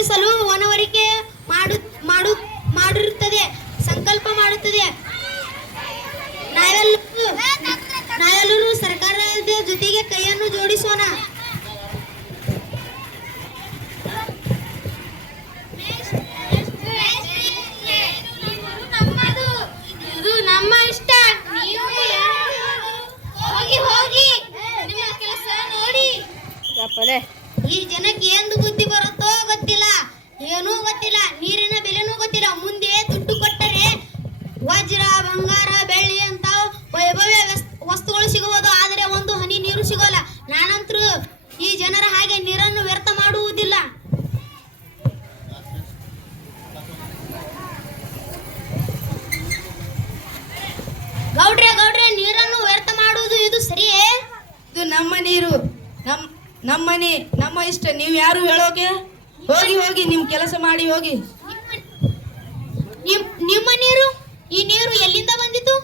ಉಳಿಸಲು ಮನವರಿಕೆ ಮಾಡು ಮಾಡು ಮಾಡಿರುತ್ತದೆ, ಸಂಕಲ್ಪ ಮಾಡುತ್ತದೆ. ನಾವೆಲ್ಲರೂ ಸರ್ಕಾರದ ಜೊತೆಗೆ ಕೈಯನ್ನು ಜೋಡಿಸೋಣ. ಇದು ನಮ್ಮ ಇಷ್ಟ, ನೀವು ಹೋಗಿ ಹೋಗಿ ನಿಮ್ಮ ಕೆಲಸ ನೋಡಿ. ಈ ಜನಕ್ಕೆ ಎಂದು ಬುದ್ಧಿ ಬರುತ್ತೋ ಗೊತ್ತಿಲ್ಲ, ಏನೂ ಗೊತ್ತಿಲ್ಲ, ನೀರಿನ ಬೆಲೆನೂ ಗೊತ್ತಿಲ್ಲ. ಮುಂದೆ ದುಡ್ಡು ಕೊಟ್ಟರೆ ವಜ್ರ ಬಂಗಾರ ಬೆಳ್ಳಿ ಅಂತ ವೈಭವ ವಸ್ತುಗಳು ಸಿಗುವುದು, ಆದರೆ ಒಂದು ಹನಿ ನೀರು ಸಿಗೋಲ್ಲ. ನಾನಂತರೂ ಈ ಜನರ ಹಾಗೆ ನೀರನ್ನು ವ್ಯರ್ಥ ಮಾಡುವುದಿಲ್ಲ. ಗೌಡ್ರೆ ನೀರನ್ನು ವ್ಯರ್ಥ ಮಾಡುವುದು ಇದು ಸರಿಯೇ? ಇದು ನಮ್ಮ ನೀರು, ನಮ್ಮ ಮನೆ, ನಮ್ಮ ಇಷ್ಟ. ನೀವು ಯಾರು ಹೇಳೋಕೆ? ಹೋಗಿ ಹೋಗಿ ನಿಮ್ಮ ಕೆಲಸ ಮಾಡಿ ಹೋಗಿ. ನಿಮ್ಮ ನೀರು? ಈ ನೀರು ಎಲ್ಲಿಂದ ಬಂದಿತು?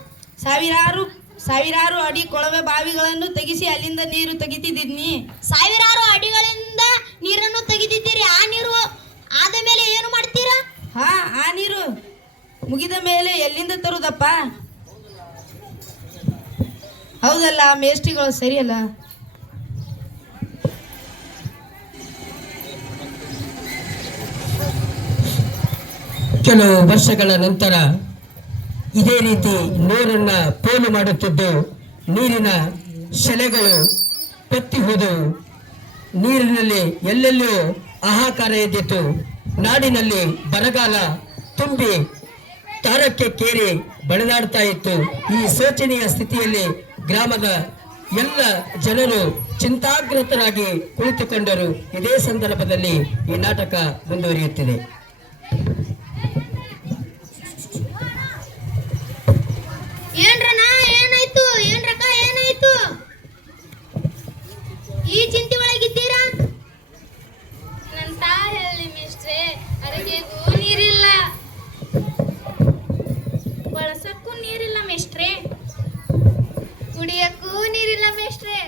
ಸಾವಿರಾರು ಅಡಿ ಕೊಳವೆ ಬಾವಿಗಳನ್ನು ತೆಗಿಸಿ ಅಲ್ಲಿಂದ ನೀರು ತೆಗಿತಿದ್ದೀನಿ. ಸಾವಿರಾರು ಅಡಿಗಳಿಂದ ನೀರನ್ನು ತೆಗೆದಿದ್ದೀರಿ. ಆ ನೀರು ಆದ ಮೇಲೆ ಏನು ಮಾಡ್ತೀರಾ? ಆ ನೀರು ಮುಗಿದ ಮೇಲೆ ಎಲ್ಲಿಂದ ತರುದಪ್ಪ? ಹೌದಲ್ಲ, ಮೇಷ್ಟಿಗಳು ಸರಿಯಲ್ಲ. ಕೆಲವು ವರ್ಷಗಳ ನಂತರ ಇದೇ ರೀತಿ ನೀರನ್ನ ಪೋಲು ಮಾಡುತ್ತಿದ್ದು ನೀರಿನ ಶೆಲೆಗಳು ಪತ್ತಿ ಹೋದವು. ನೀರಿನಲ್ಲಿ ಎಲ್ಲೆಲ್ಲೂ ಹಾಹಾಕಾರ ಎದ್ದಿತು. ನಾಡಿನಲ್ಲಿ ಬರಗಾಲ ತುಂಬಿ ತಾರಕ್ಕೆ ಕೇರಿ ಬಡದಾಡ್ತಾ ಇತ್ತು. ಈ ಶೋಚನೀಯ ಸ್ಥಿತಿಯಲ್ಲಿ ಗ್ರಾಮದ ಎಲ್ಲ ಜನರು ಚಿಂತಾಗ್ರತರಾಗಿ ಕುಳಿತುಕೊಂಡರು. ಇದೇ ಸಂದರ್ಭದಲ್ಲಿ ಈ ನಾಟಕ ಮುಂದುವರಿಯುತ್ತಿದೆ. ಏನಾಯ್ತು? ಈ ಚಿಂತೆ ಒಳಗಿದ್ದೀರಾ? ನಂತ ಹೇಳಿ ಮಿಸ್ಟ್ರೆ, ಅಡುಗೆಗೂ ನೀರಿಲ್ಲ, ಬಳಸಕ್ಕೂ ನೀರಿಲ್ಲ ಮಿಸ್ಟ್ರೆ, ಕುಡಿಯಕ್ಕೂ ನೀರಿಲ್ಲ ಮೇಷ್ಟ್ರೆ,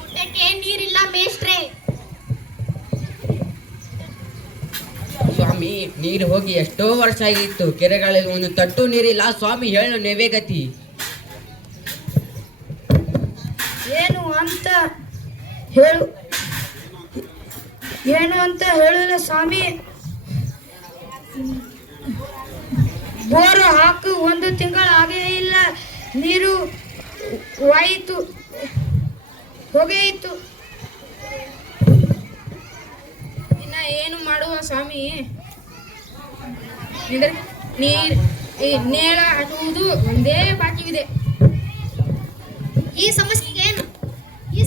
ಊಟಕ್ಕೆ ನೀರಿಲ್ಲ ಮೇಷ್ಟ್ರೆ. ಸ್ವಾಮಿ, ನೀರು ಹೋಗಿ ಎಷ್ಟೋ ವರ್ಷ ಆಗಿತ್ತು. ಕೆರೆಗಳಲ್ಲಿ ಒಂದು ತಟ್ಟು ನೀರಿಲ್ಲ. ಸ್ವಾಮಿ, ಹೇಳು ನೆವೇಗತಿ. ಏನು ಅಂತ ಹೇಳಲ್ಲ ಸ್ವಾಮಿ. ಬೋರು ಹಾಕು 1 ತಿಂಗಳು ಆಗೇ ಇಲ್ಲ, ನೀರು ಹೋಗೇಯಿತು. ಇನ್ನ ಏನು ಮಾಡುವ ಸ್ವಾಮಿ? ನೇಳ ಹಾಕುವುದು ಒಂದೇ ಬಾಕಿವಿದೆ. ಈ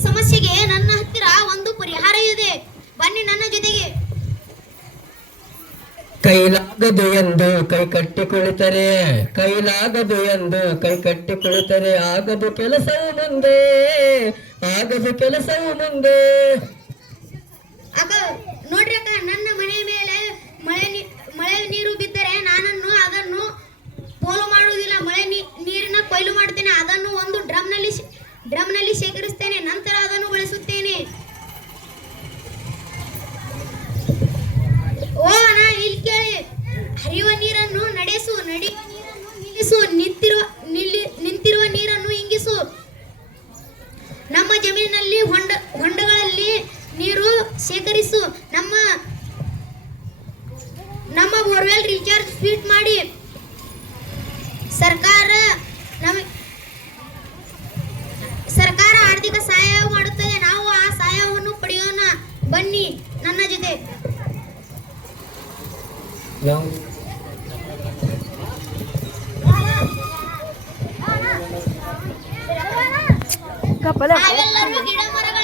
ಸಮಸ್ಯೆಗೆ ನನ್ನ ಹತ್ತಿರ ಒಂದು ಪರಿಹಾರ ಇದೆ. ಬನ್ನಿ ನನ್ನ ಜೊತೆಗೆ. ಕೈಲಾಗದು ಎಂದು ಕೈ ಕಟ್ಟಿ ಕುಳಿತರೆ ಆಗದು ಕೆಲಸವು ಮುಂದೆ. ಅಕ್ಕ ನೋಡ್ರಿ ಅಕ್ಕ, ನನ್ನ ಮನೆ ಮೇಲೆ ಮಳೆ ನೀರು ಬಿದ್ದರೆ ನಾನನ್ನು ಅದನ್ನು ಪೋಲು ಮಾಡುವುದಿಲ್ಲ. ನೀರಿನ ಕೊಯ್ಲು ಮಾಡ್ತೇನೆ. ಅದನ್ನು ಒಂದು ಡ್ರಮ್ನಲ್ಲಿ ಶೇಖರಿಸ್ತೇನೆ. ನಂತರ ಅದನ್ನು ಬಳಸುತ್ತೇನೆ. ಓ ಅಣ್ಣ, ಇಲ್ಲಿ ಕೇಳಿ. ಹರಿಯುವ ನೀರನ್ನು ನಡೆಸು, ನಡೆಯುವ ನೀರನ್ನು ನಿಲ್ಲಿಸು, ನಿಂತಿರುವ ನೀರನ್ನು ಇಂಗಿಸು. ನಮ್ಮ ಜಮೀನಿನಲ್ಲಿ ಹೊಂಡಗಳಲ್ಲಿ ನೀರು ಶೇಖರಿಸು. ನಮ್ಮ ಬೋರ್ವೆಲ್ ರೀಚಾರ್ಜ್ ಫಿಟ್ ಮಾಡಿ. ಸರ್ಕಾರ ಆರ್ಥಿಕ ಸಹಾಯ ಮಾಡುತ್ತದೆ. ನಾವು ಆ ಸಹಾಯವನ್ನು ಪಡೆಯೋಣ. ಬನ್ನಿ ನನ್ನ ಜೊತೆ. ನಾವೆಲ್ಲರೂ ಗಿಡ ಮರಗಳ